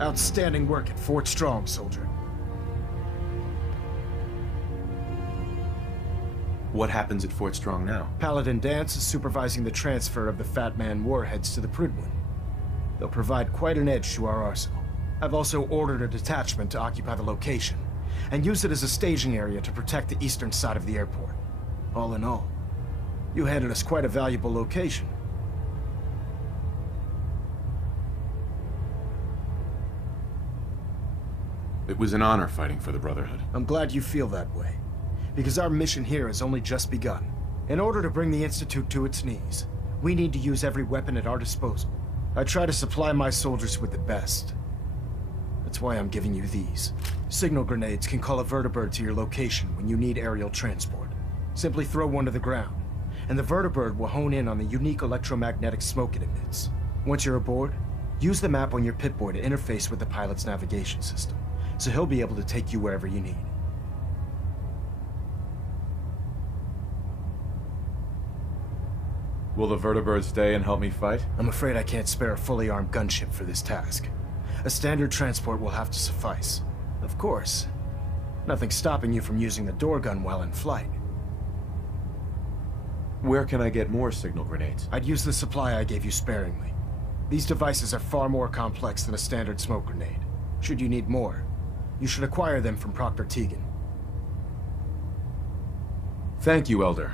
Outstanding work at Fort Strong, soldier. What happens at Fort Strong now? Paladin Danse is supervising the transfer of the Fat Man warheads to the Prydwen. They'll provide quite an edge to our arsenal. I've also ordered a detachment to occupy the location, and use it as a staging area to protect the eastern side of the airport. All in all, you handed us quite a valuable location. It was an honor fighting for the Brotherhood. I'm glad you feel that way, because our mission here has only just begun. In order to bring the Institute to its knees, we need to use every weapon at our disposal. I try to supply my soldiers with the best. That's why I'm giving you these. Signal grenades can call a vertibird to your location when you need aerial transport. Simply throw one to the ground, and the vertibird will hone in on the unique electromagnetic smoke it emits. Once you're aboard, use the map on your Pip-Boy to interface with the pilot's navigation system, so he'll be able to take you wherever you need. Will the vertibird stay and help me fight? I'm afraid I can't spare a fully armed gunship for this task. A standard transport will have to suffice. Of course, nothing stopping you from using the door gun while in flight. Where can I get more signal grenades? I'd use the supply I gave you sparingly. These devices are far more complex than a standard smoke grenade. Should you need more, you should acquire them from Proctor Teagan. Thank you, Elder.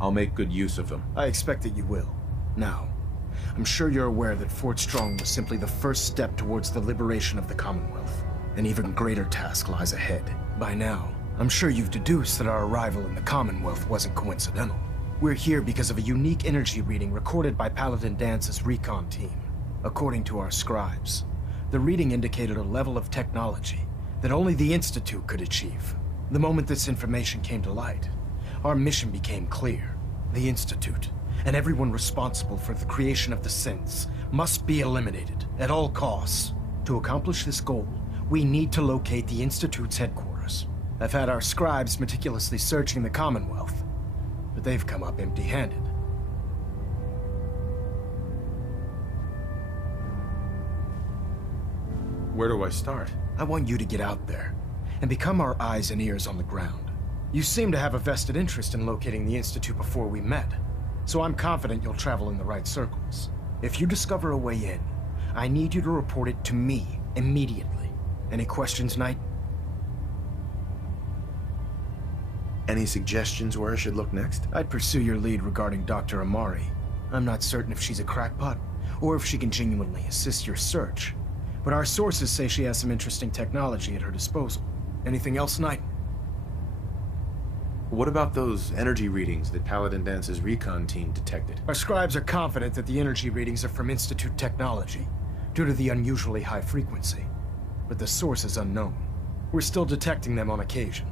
I'll make good use of them. I expect that you will. Now, I'm sure you're aware that Fort Strong was simply the first step towards the liberation of the Commonwealth. An even greater task lies ahead. By now, I'm sure you've deduced that our arrival in the Commonwealth wasn't coincidental. We're here because of a unique energy reading recorded by Paladin Danse's recon team. According to our scribes, the reading indicated a level of technology that only the Institute could achieve. The moment this information came to light, our mission became clear. The Institute, and everyone responsible for the creation of the synths, must be eliminated at all costs. To accomplish this goal, we need to locate the Institute's headquarters. I've had our scribes meticulously searching the Commonwealth, but they've come up empty-handed. Where do I start? I want you to get out there and become our eyes and ears on the ground. You seem to have a vested interest in locating the Institute before we met, so I'm confident you'll travel in the right circles. If you discover a way in, I need you to report it to me immediately. Any questions, Knight? Any suggestions where I should look next? I'd pursue your lead regarding Dr. Amari. I'm not certain if she's a crackpot, or if she can genuinely assist your search. But our sources say she has some interesting technology at her disposal. Anything else, Knight? What about those energy readings that Paladin Danse's recon team detected? Our scribes are confident that the energy readings are from Institute technology, due to the unusually high frequency. But the source is unknown. We're still detecting them on occasion.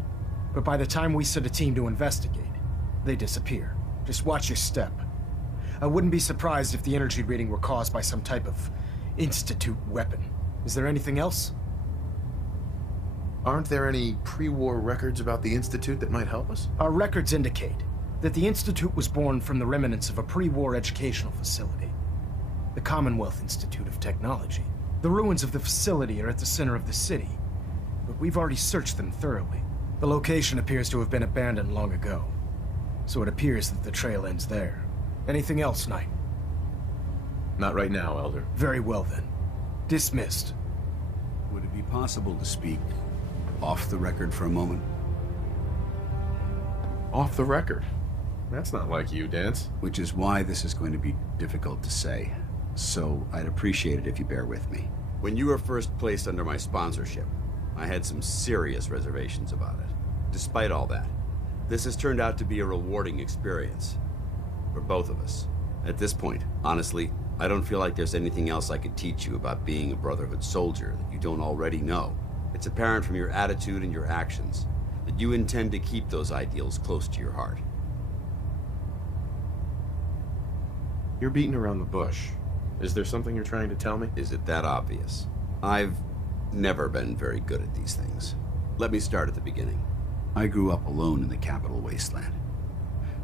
But by the time we send a team to investigate, they disappear. Just watch your step. I wouldn't be surprised if the energy reading were caused by some type of Institute weapon. Is there anything else? Aren't there any pre-war records about the Institute that might help us? Our records indicate that the Institute was born from the remnants of a pre-war educational facility, the Commonwealth Institute of Technology. The ruins of the facility are at the center of the city, but we've already searched them thoroughly. The location appears to have been abandoned long ago, so it appears that the trail ends there. Anything else, Knight? Not right now, Elder. Very well then. Dismissed. Would it be possible to speak off the record for a moment? Off the record? That's not like you, Danse. Which is why this is going to be difficult to say. So I'd appreciate it if you bear with me. When you were first placed under my sponsorship, I had some serious reservations about it. Despite all that, this has turned out to be a rewarding experience. For both of us. At this point, honestly, I don't feel like there's anything else I could teach you about being a Brotherhood soldier that you don't already know. It's apparent from your attitude and your actions that you intend to keep those ideals close to your heart. You're beating around the bush. Is there something you're trying to tell me? Is it that obvious? I've never been very good at these things. Let me start at the beginning. I grew up alone in the capital wasteland.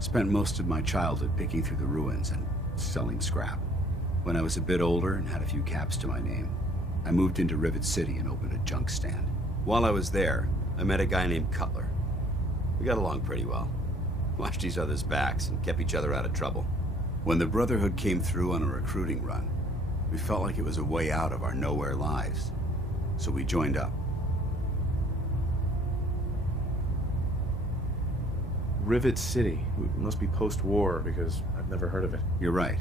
Spent most of my childhood picking through the ruins and selling scrap. When I was a bit older and had a few caps to my name, I moved into Rivet City and opened a junk stand. While I was there, I met a guy named Cutler. We got along pretty well. Watched each other's backs and kept each other out of trouble. When the Brotherhood came through on a recruiting run, we felt like it was a way out of our nowhere lives. So we joined up. Rivet City. It must be post-war, because I've never heard of it. You're right.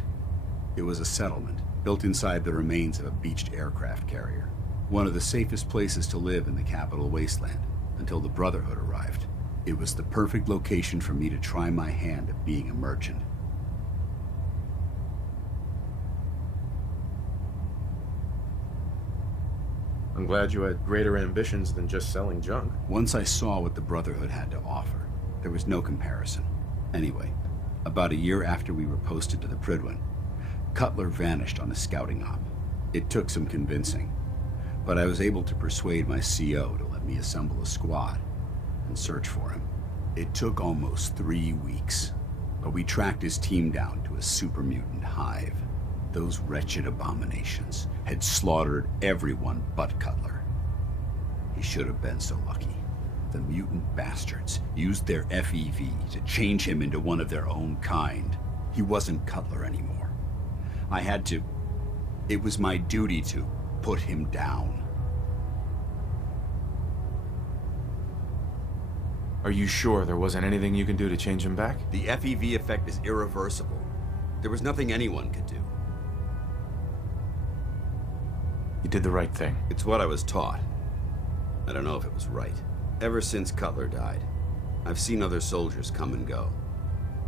It was a settlement, built inside the remains of a beached aircraft carrier. One of the safest places to live in the capital wasteland, until the Brotherhood arrived. It was the perfect location for me to try my hand at being a merchant. I'm glad you had greater ambitions than just selling junk. Once I saw what the Brotherhood had to offer, there was no comparison. Anyway, about a year after we were posted to the Prydwen, Cutler vanished on a scouting op. It took some convincing, but I was able to persuade my CO to let me assemble a squad and search for him. It took almost 3 weeks, but we tracked his team down to a super mutant hive. Those wretched abominations had slaughtered everyone but Cutler. He should have been so lucky. The mutant bastards used their FEV to change him into one of their own kind. He wasn't Cutler anymore. I had to... It was my duty to put him down. Are you sure there wasn't anything you can do to change him back? The FEV effect is irreversible. There was nothing anyone could do. You did the right thing. It's what I was taught. I don't know if it was right. Ever since Cutler died, I've seen other soldiers come and go.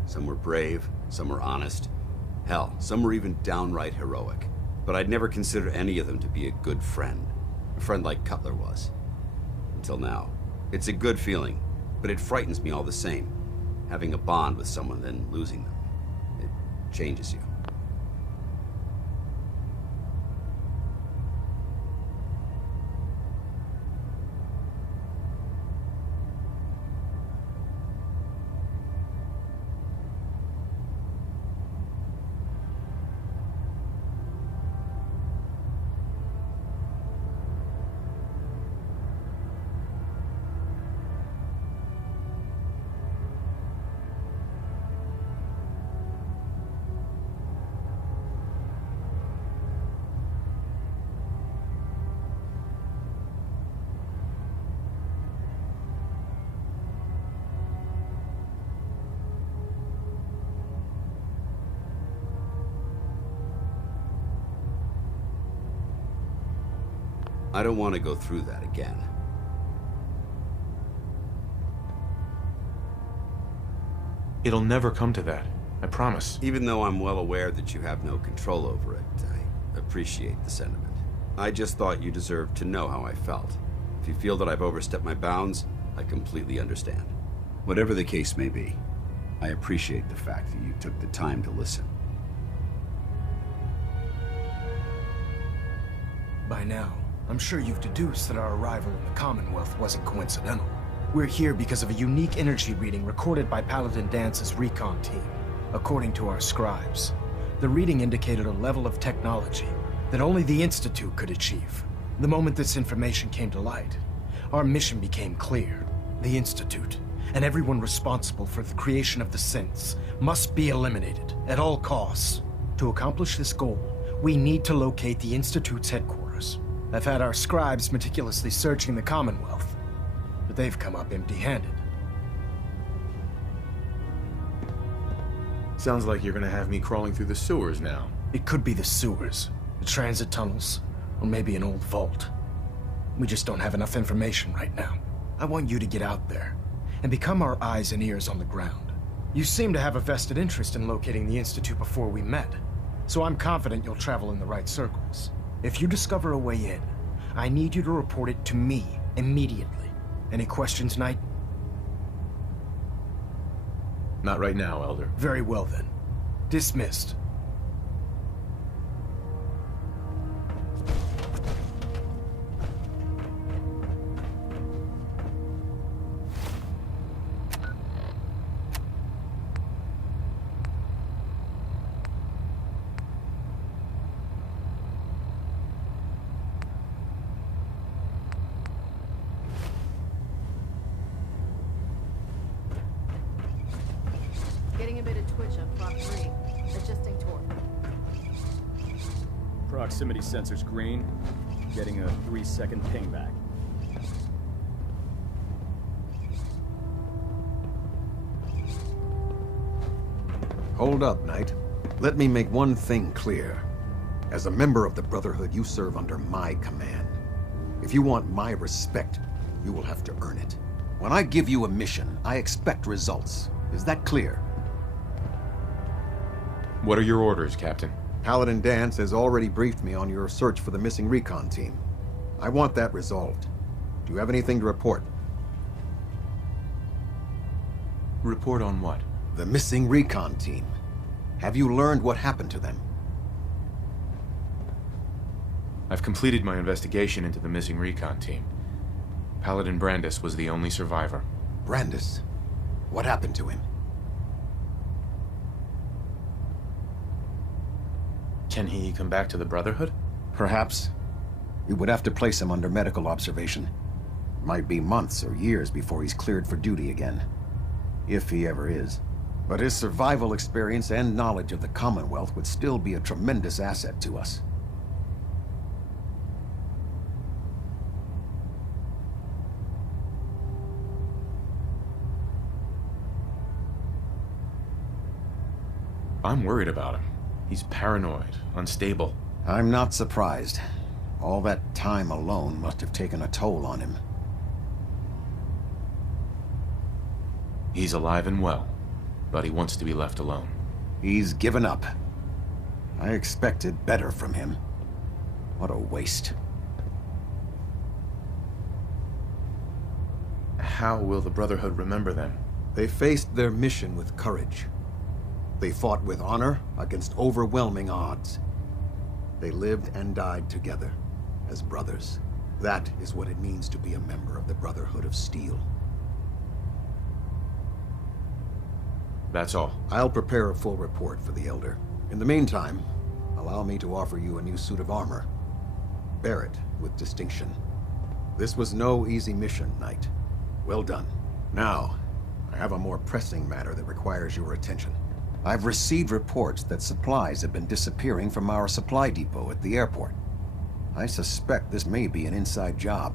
Some were brave, some were honest. Hell, some were even downright heroic. But I'd never considered any of them to be a good friend. A friend like Cutler was. Until now. It's a good feeling, but it frightens me all the same. Having a bond with someone, then losing them. It changes you. I don't want to go through that again. It'll never come to that. I promise. Even though I'm well aware that you have no control over it, I appreciate the sentiment. I just thought you deserved to know how I felt. If you feel that I've overstepped my bounds, I completely understand. Whatever the case may be, I appreciate the fact that you took the time to listen. By now, I'm sure you've deduced that our arrival in the Commonwealth wasn't coincidental. We're here because of a unique energy reading recorded by Paladin Dance's recon team. According to our scribes, the reading indicated a level of technology that only the Institute could achieve. The moment this information came to light, our mission became clear. The Institute, and everyone responsible for the creation of the synths, must be eliminated at all costs. To accomplish this goal, we need to locate the Institute's headquarters. I've had our scribes meticulously searching the Commonwealth, but they've come up empty-handed. Sounds like you're gonna have me crawling through the sewers now. It could be the sewers, the transit tunnels, or maybe an old vault. We just don't have enough information right now. I want you to get out there and become our eyes and ears on the ground. You seem to have a vested interest in locating the Institute before we met, so I'm confident you'll travel in the right circles. If you discover a way in, I need you to report it to me immediately. Any questions, Knight? Not right now, Elder. Very well then. Dismissed. Getting a bit of twitch on Proc 3. Adjusting torque. Proximity sensor's green. Getting a 3-second ping back. Hold up, Knight. Let me make one thing clear. As a member of the Brotherhood, you serve under my command. If you want my respect, you will have to earn it. When I give you a mission, I expect results. Is that clear? What are your orders, Captain? Paladin Danse has already briefed me on your search for the missing recon team. I want that resolved. Do you have anything to report? Report on what? The missing recon team. Have you learned what happened to them? I've completed my investigation into the missing recon team. Paladin Brandis was the only survivor. Brandis? What happened to him? Can he come back to the Brotherhood? Perhaps. We would have to place him under medical observation. Might be months or years before he's cleared for duty again. If he ever is. But his survival experience and knowledge of the Commonwealth would still be a tremendous asset to us. I'm worried about him. He's paranoid, unstable. I'm not surprised. All that time alone must have taken a toll on him. He's alive and well, but he wants to be left alone. He's given up. I expected better from him. What a waste. How will the Brotherhood remember them? They faced their mission with courage. They fought with honor against overwhelming odds. They lived and died together, as brothers. That is what it means to be a member of the Brotherhood of Steel. That's all. I'll prepare a full report for the Elder. In the meantime, allow me to offer you a new suit of armor. Bear it with distinction. This was no easy mission, Knight. Well done. Now, I have a more pressing matter that requires your attention. I've received reports that supplies have been disappearing from our supply depot at the airport. I suspect this may be an inside job.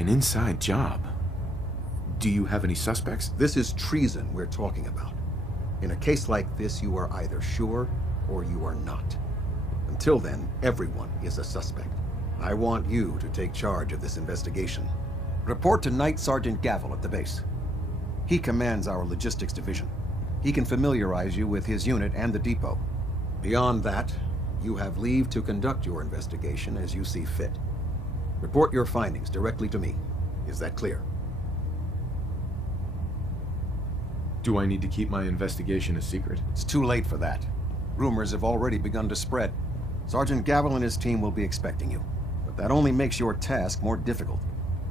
An inside job? Do you have any suspects? This is treason we're talking about. In a case like this, you are either sure or you are not. Until then, everyone is a suspect. I want you to take charge of this investigation. Report to Night Sergeant Gavel at the base. He commands our logistics division. He can familiarize you with his unit and the depot. Beyond that, you have leave to conduct your investigation as you see fit. Report your findings directly to me. Is that clear? Do I need to keep my investigation a secret? It's too late for that. Rumors have already begun to spread. Sergeant Gavel and his team will be expecting you. But that only makes your task more difficult.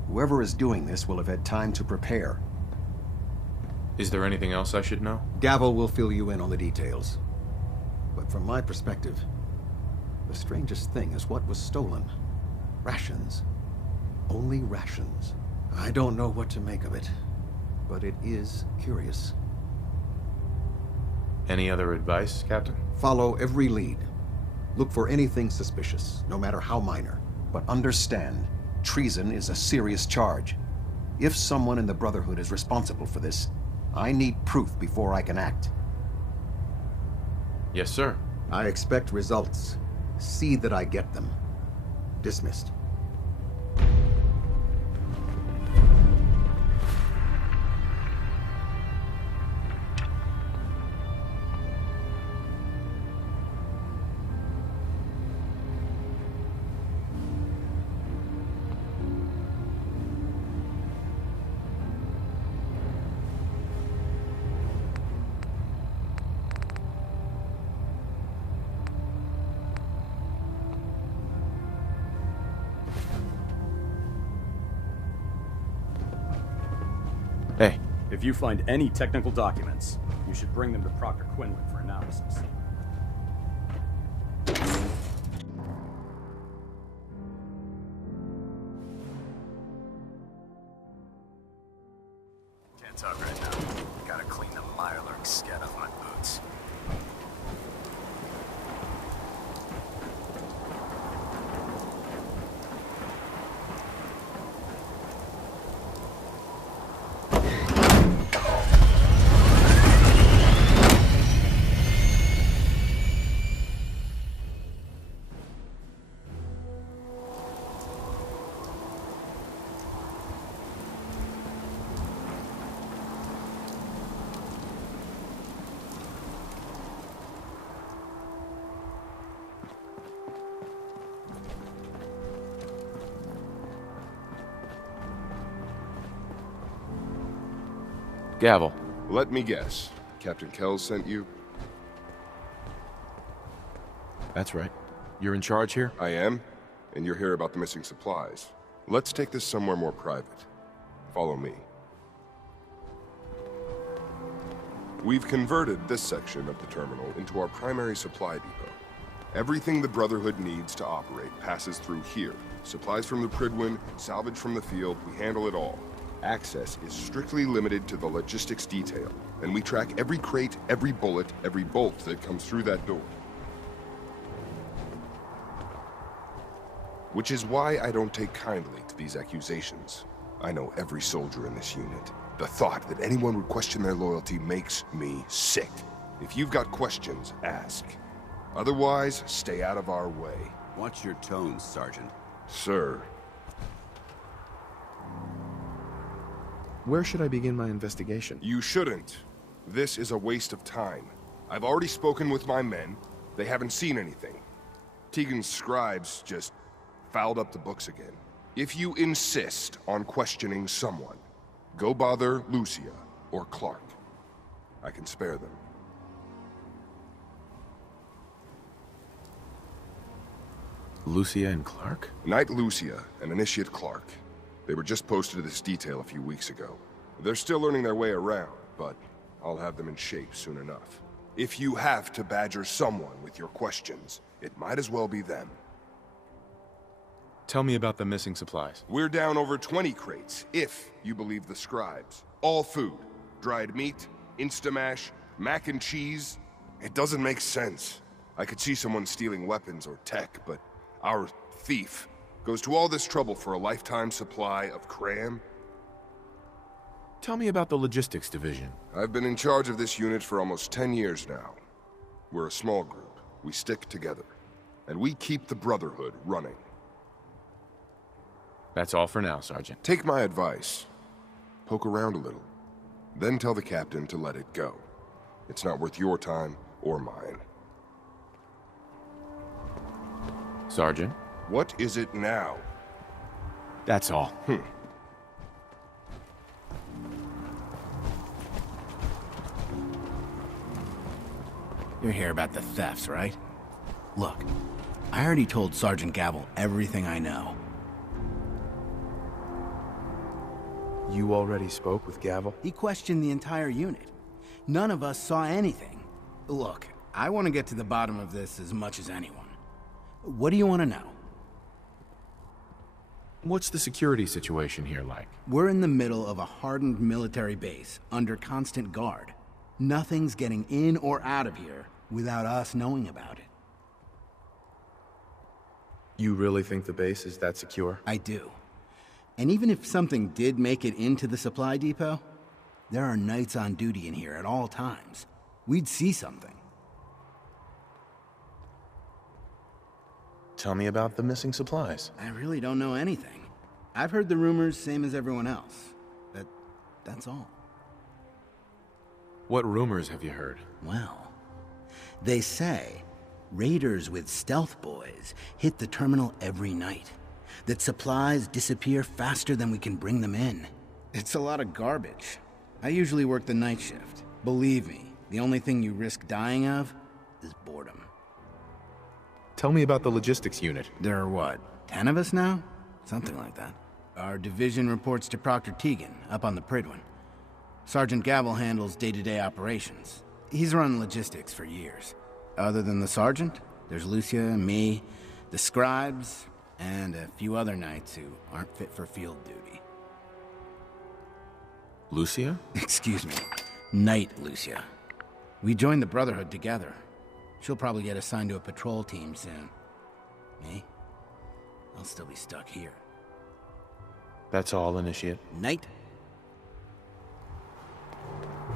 Whoever is doing this will have had time to prepare. Is there anything else I should know? Gavel will fill you in on the details. But from my perspective, the strangest thing is what was stolen. Rations. Only rations. I don't know what to make of it, but it is curious. Any other advice, Captain? Follow every lead. Look for anything suspicious, no matter how minor. But understand, treason is a serious charge. If someone in the Brotherhood is responsible for this, I need proof before I can act. Yes, sir. I expect results. See that I get them. Dismissed. Hey. If you find any technical documents, you should bring them to Proctor Quinlan for analysis. Can't talk right now. Gotta clean the Mirelurk scat off my boots. Gavel. Let me guess. Captain Kells sent you? That's right. You're in charge here? I am, and you're here about the missing supplies. Let's take this somewhere more private. Follow me. We've converted this section of the terminal into our primary supply depot. Everything the Brotherhood needs to operate passes through here. Supplies from the Prydwen, salvage from the field, we handle it all. Access is strictly limited to the logistics detail, and we track every crate, every bullet, every bolt that comes through that door. Which is why I don't take kindly to these accusations. I know every soldier in this unit. The thought that anyone would question their loyalty makes me sick. If you've got questions, ask. Otherwise, stay out of our way. Watch your tone, Sergeant. Sir. Where should I begin my investigation? You shouldn't. This is a waste of time. I've already spoken with my men. They haven't seen anything. Tegan's scribes just fouled up the books again. If you insist on questioning someone, go bother Lucia or Clark. I can spare them. Lucia and Clark? Knight Lucia and Initiate Clark. They were just posted to this detail a few weeks ago. They're still learning their way around, but I'll have them in shape soon enough. If you have to badger someone with your questions, it might as well be them. Tell me about the missing supplies. We're down over 20 crates, if you believe the scribes. All food. Dried meat, Instamash, mac and cheese. It doesn't make sense. I could see someone stealing weapons or tech, but our thief Goes to all this trouble for a lifetime supply of cram? Tell me about the logistics division. I've been in charge of this unit for almost 10 years now. We're a small group. We stick together. And we keep the Brotherhood running. That's all for now, Sergeant. Take my advice. Poke around a little. Then tell the captain to let it go. It's not worth your time or mine. Sergeant? What is it now? That's all. You're here about the thefts, right? Look, I already told Sergeant Gavel everything I know. You already spoke with Gavel? He questioned the entire unit. None of us saw anything. Look, I want to get to the bottom of this as much as anyone. What do you want to know? What's the security situation here like? We're in the middle of a hardened military base, under constant guard. Nothing's getting in or out of here without us knowing about it. You really think the base is that secure? I do. And even if something did make it into the supply depot, there are knights on duty in here at all times. We'd see something. Tell me about the missing supplies. I really don't know anything. I've heard the rumors, same as everyone else. But that's all. What rumors have you heard? Well, they say raiders with stealth boys hit the terminal every night. That supplies disappear faster than we can bring them in. It's a lot of garbage. I usually work the night shift. Believe me, the only thing you risk dying of is boredom. Tell me about the logistics unit. There are what, 10 of us now? Something like that. Our division reports to Proctor Teagan, up on the Prydwen. Sergeant Gavel handles day-to-day operations. He's run logistics for years. Other than the sergeant, there's Lucia, me, the scribes, and a few other knights who aren't fit for field duty. Lucia? Excuse me. Knight Lucia. We joined the Brotherhood together. She'll probably get assigned to a patrol team soon. Me? I'll still be stuck here. That's all, Initiate. Knight?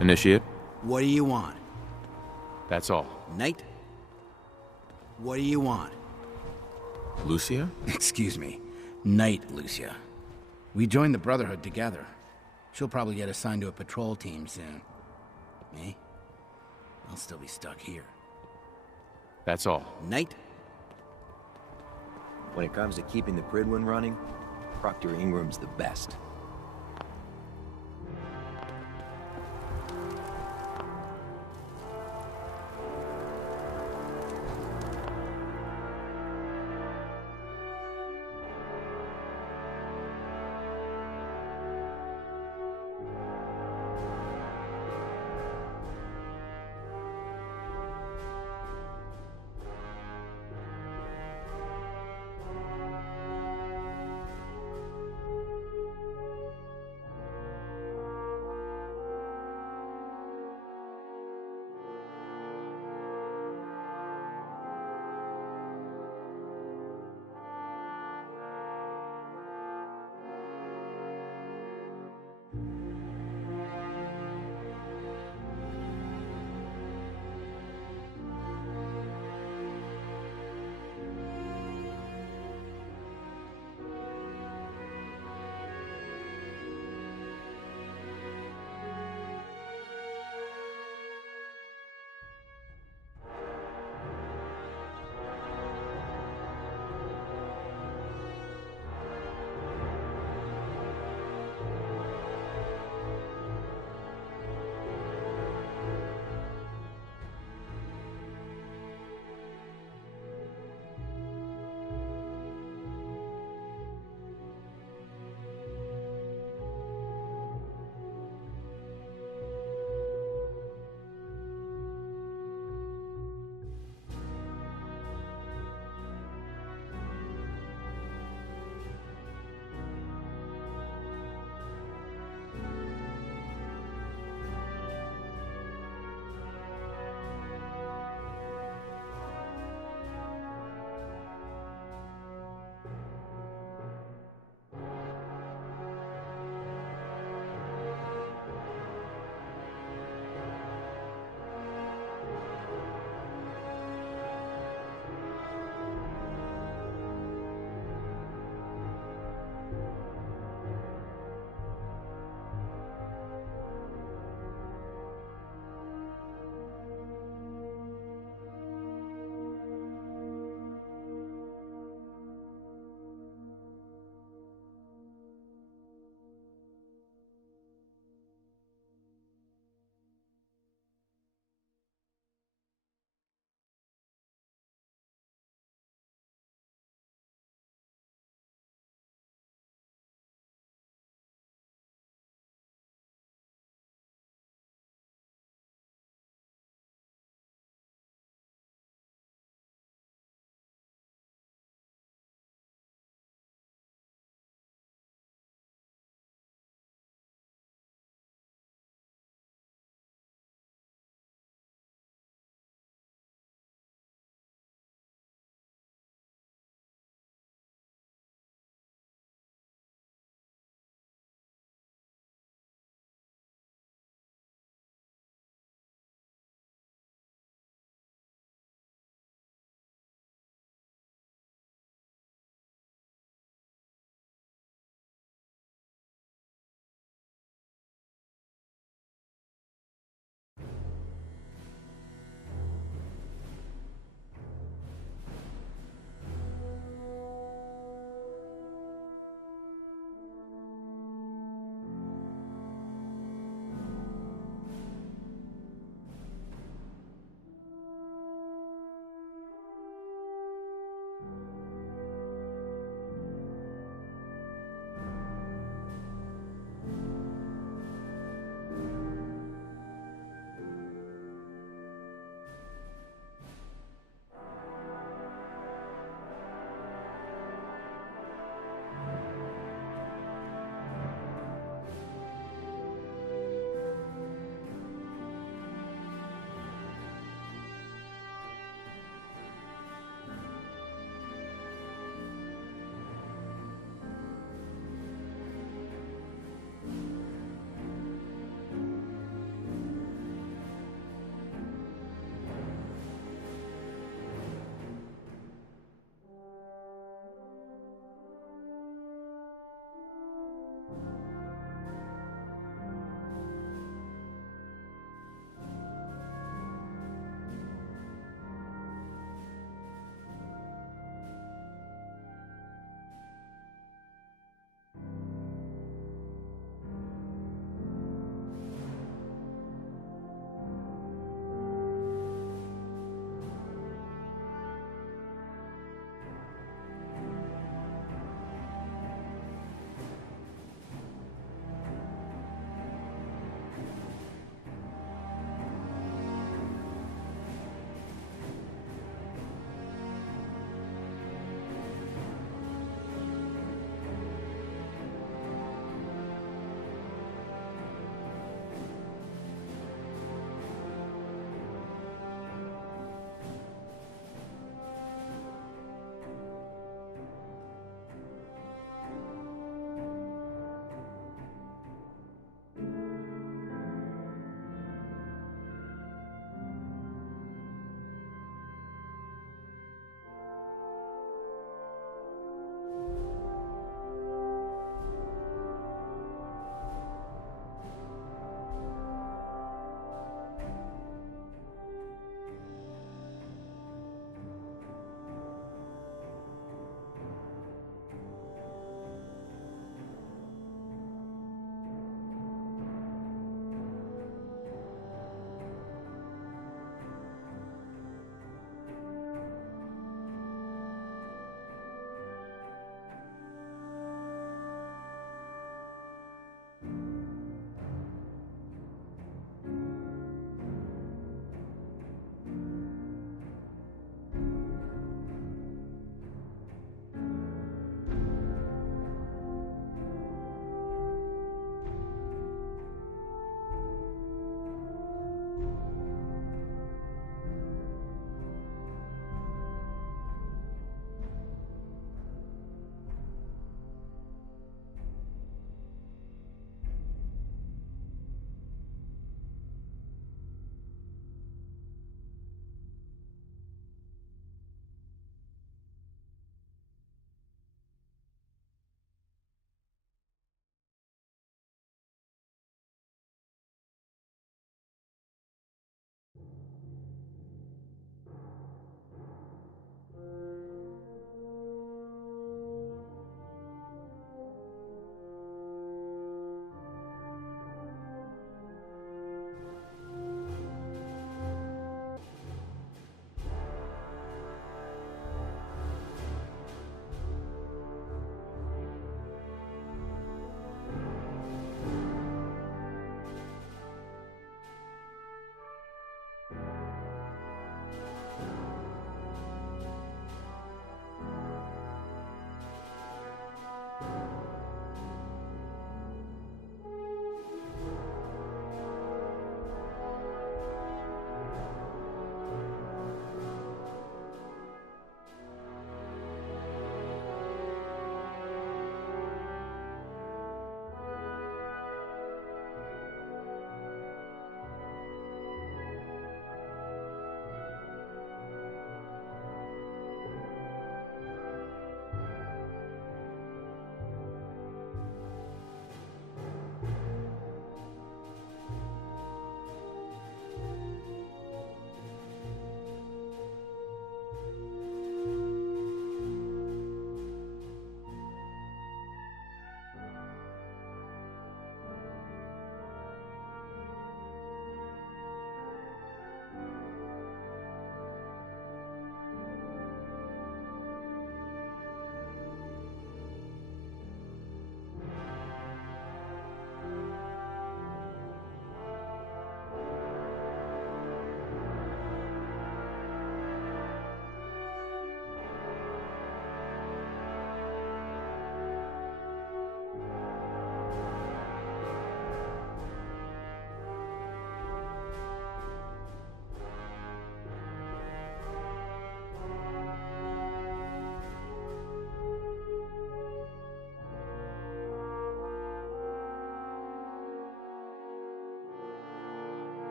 Initiate? What do you want? That's all. Knight? What do you want? Lucia? Excuse me. Knight Lucia. We joined the Brotherhood together. She'll probably get assigned to a patrol team soon. Me? I'll still be stuck here. That's all. Knight? When it comes to keeping the Prydwen running, Proctor Ingram's the best.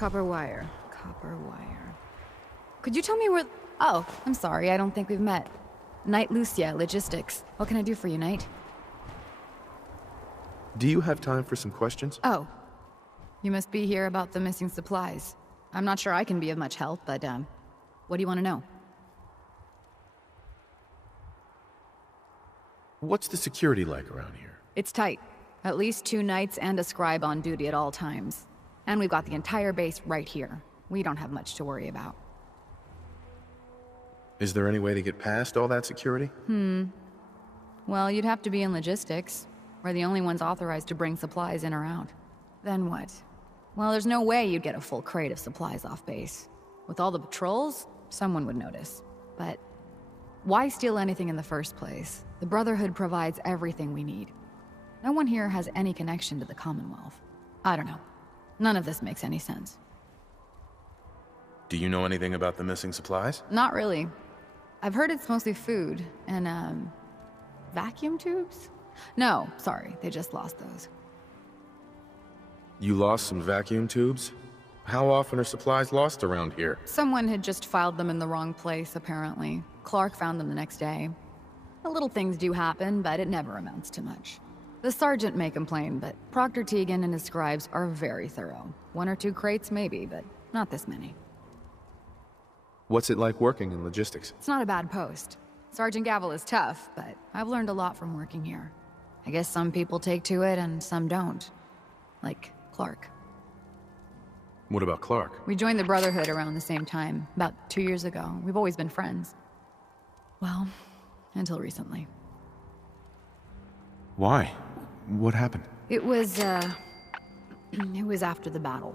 Copper wire. Copper wire. Could you tell me where... Oh, I'm sorry, I don't think we've met. Knight Lucia, Logistics. What can I do for you, Knight? Do you have time for some questions? Oh. You must be here about the missing supplies. I'm not sure I can be of much help, but, what do you want to know? What's the security like around here? It's tight. At least 2 knights and a scribe on duty at all times. And we've got the entire base right here. We don't have much to worry about. Is there any way to get past all that security? Well, you'd have to be in logistics. We're the only ones authorized to bring supplies in or out. Then what? Well, there's no way you'd get a full crate of supplies off base. With all the patrols, someone would notice. But why steal anything in the first place? The Brotherhood provides everything we need. No one here has any connection to the Commonwealth. I don't know. None of this makes any sense. Do you know anything about the missing supplies? Not really. I've heard it's mostly food and, vacuum tubes? No, sorry, they just lost those. You lost some vacuum tubes? How often are supplies lost around here? Someone had just filed them in the wrong place, apparently. Clark found them the next day. The little things do happen, but it never amounts to much. The sergeant may complain, but Proctor Tegan and his scribes are very thorough. 1 or 2 crates, maybe, but not this many. What's it like working in logistics? It's not a bad post. Sergeant Gavel is tough, but I've learned a lot from working here. I guess some people take to it and some don't. Like Clark. What about Clark? We joined the Brotherhood around the same time, about 2 years ago. We've always been friends. Well, until recently. Why? What happened? It was after the battle.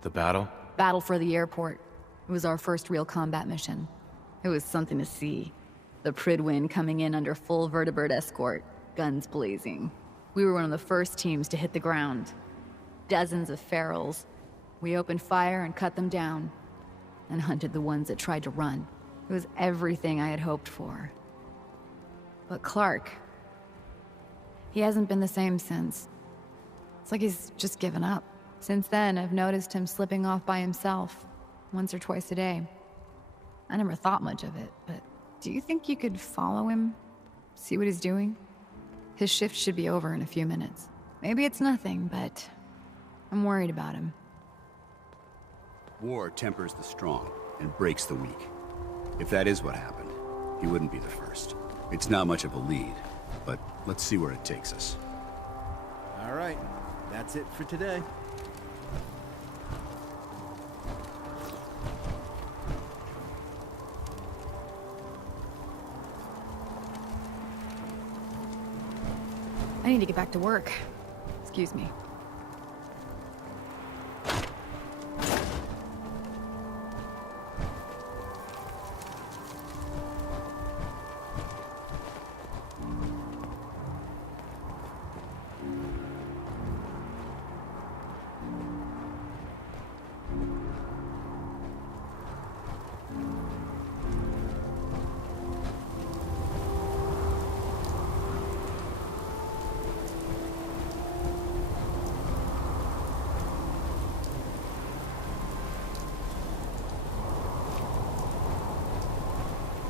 The battle? Battle for the airport. It was our first real combat mission. It was something to see. The Prydwen coming in under full vertibird escort, guns blazing. We were one of the first teams to hit the ground. Dozens of ferals. We opened fire and cut them down, and hunted the ones that tried to run. It was everything I had hoped for. But Clark, he hasn't been the same since. It's like he's just given up. Since then, I've noticed him slipping off by himself, once or twice a day. I never thought much of it, but do you think you could follow him? See what he's doing? His shift should be over in a few minutes. Maybe it's nothing, but I'm worried about him. War tempers the strong and breaks the weak. If that is what happened, he wouldn't be the first. It's not much of a lead, but let's see where it takes us. All right, that's it for today. I need to get back to work. Excuse me.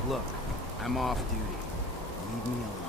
Look, I'm off duty. Leave me alone.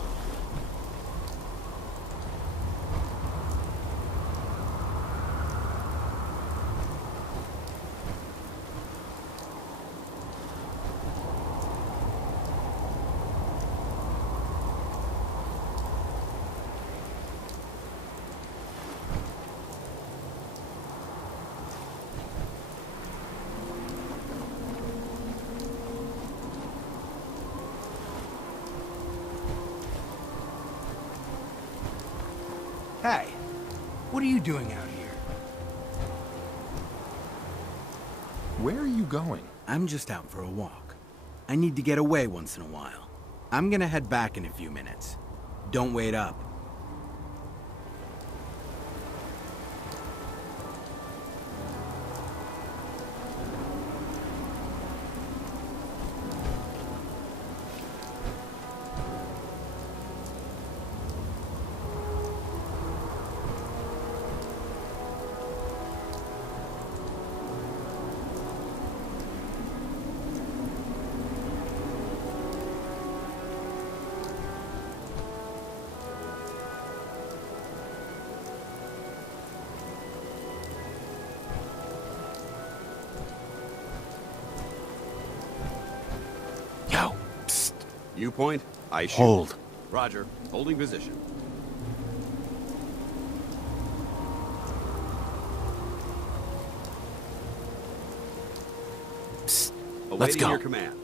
Hey, what are you doing out here? Where are you going? I'm just out for a walk. I need to get away once in a while. I'm gonna head back in a few minutes. Don't wait up. You point, I shoot. Hold. Roger. Holding position. Psst. Awaiting Let's go. your command.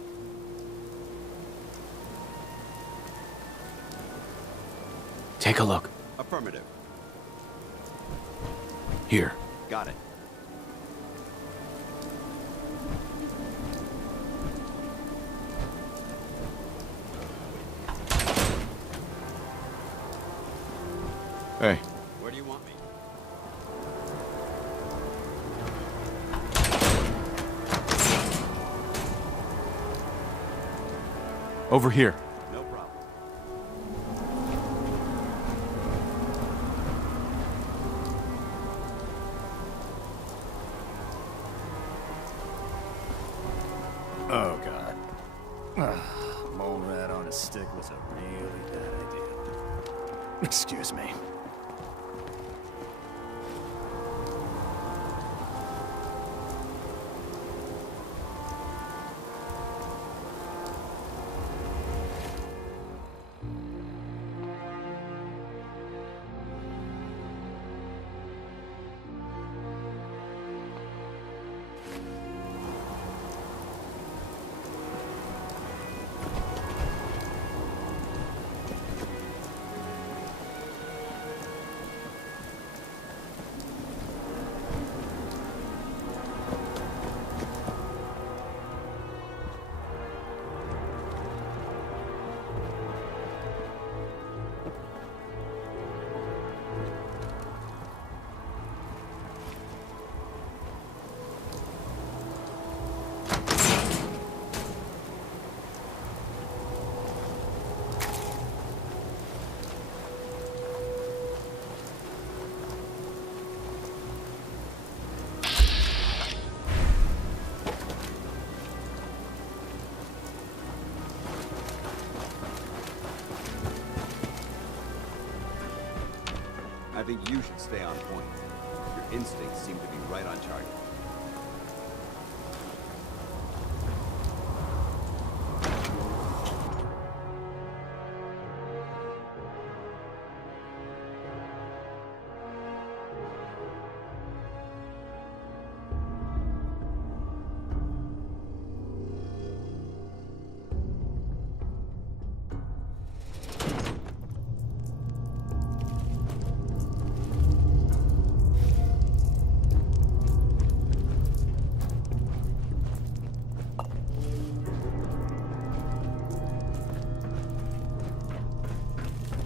Take a look. Affirmative. Here. Got it. Hey. Where do you want me? Over here. No problem. Oh, God. Mole rat on a stick was a really bad idea. Excuse me. I think you should stay on point. Your instincts seem to be right on target.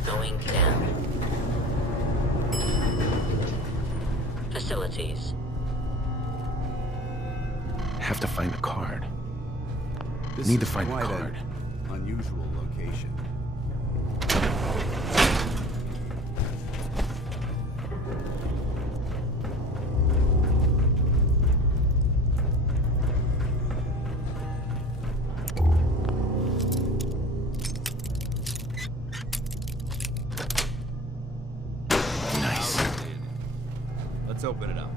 Going down. Facilities. Have to find the card. This Need to is find the quite card. an unusual location. Let's open it up.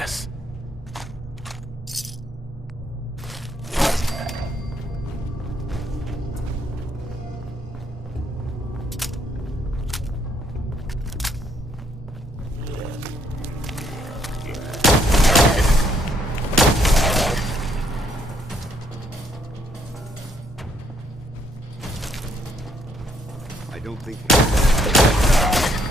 Yes. I don't think...